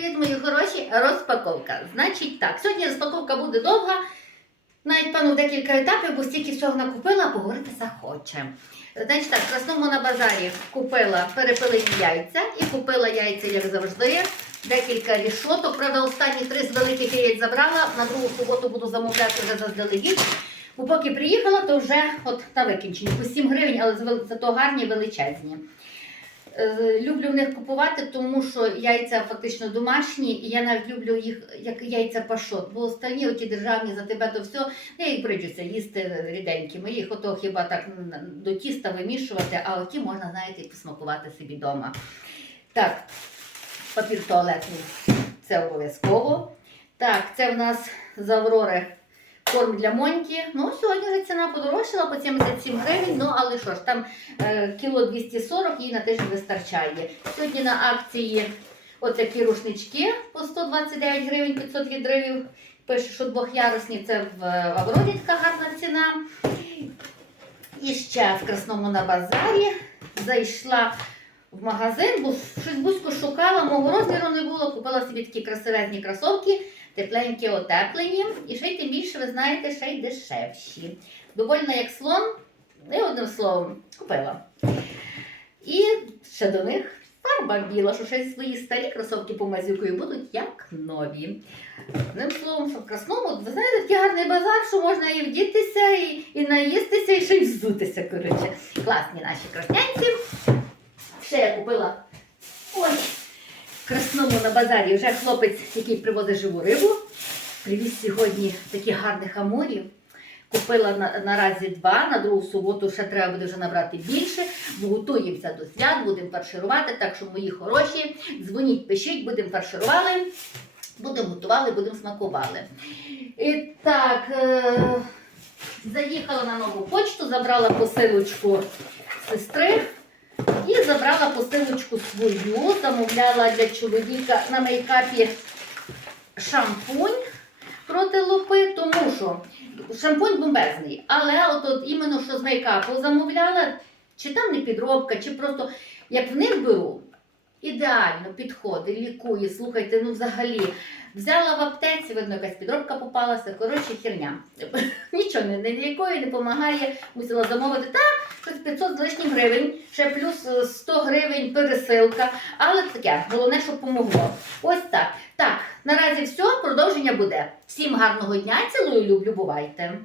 привіт, мої хороші! Розпаковка. Значить так, сьогодні розпаковка буде довга, навіть пану декілька етапів, бо стільки всього накупила, поговорити захоче. Значить так, в красному на базарі купила перепилені яйця і купила яйця, як завжди. Декілька рішоток. Правда, останні три з великих яєць забрала. На другу суботу буду замовляти вже заздалегідь. Бо поки приїхала, то вже от на викінченні. По 7 гривень, але зато зато гарні величезні. Е, Люблю в них купувати, тому що яйця фактично домашні, і я навіть люблю їх як яйця пашот. Бо останні оті державні за тебе то все, я їх бриджуся їсти ріденькими. Їх ото хіба так до тіста вимішувати, а оті можна, знаєте, посмакувати собі вдома. Так, папір туалетний це обов'язково. Так, це в нас з Аврори корм для Моньки. Ну, сьогодні вже ціна подорожчала по 77 гривень, ну але що ж, там е, кіло 240 їй на тиждень вистачає. Сьогодні на акції отакі рушнички по 129 гривень 500 відривів. Пише, що двохярусні це в е, така гарна ціна. І ще в Красному на базарі зайшла в магазин, бо щось бузько шукала, мого розміру не було. Купила собі такі красивезні кросовки, тепленькі, отеплені. І ще й тим більше, ви знаєте, ще й дешевші. Довольна як слон, і одним словом, купила. І ще до них фарба біла, що ще свої старі кросовки помазюкою будуть як нові. Одним словом, що в красному, ви знаєте, такий гарний базар, що можна і вдітися, і, і наїстися, і ще й взутися. Коротше. Класні наші краснянці. Ще я купила ой, в красному на базарі вже хлопець, який привозить живу рибу. Привіз сьогодні таких гарних амурів. Купила на, наразі два, на другу суботу ще треба буде вже набрати більше, готуємося до свят, будемо фарширувати. Так що, мої хороші, дзвоніть, пишіть, будемо фарширували, будемо готували, будемо смакували. І так, е, заїхала на нову почту, забрала посилочку сестри. І забрала посилочку свою, замовляла для чоловіка на мейкапі шампунь проти лупи, тому що шампунь бомбезний. Але от, от іменно що з мейкапу замовляла, чи там не підробка, чи просто як в них беру, ідеально підходить, лікує. Слухайте, ну взагалі. Взяла в аптеці, видно, якась підробка попалася. Коротше, херня. Нічого не, лікує, не допомагає. Мусила замовити. Та щось 500 з лишнім гривень, ще плюс е, 100 гривень пересилка. Але таке, головне, щоб помогло. Ось так. Так, наразі все, продовження буде. Всім гарного дня, цілую, люблю, бувайте.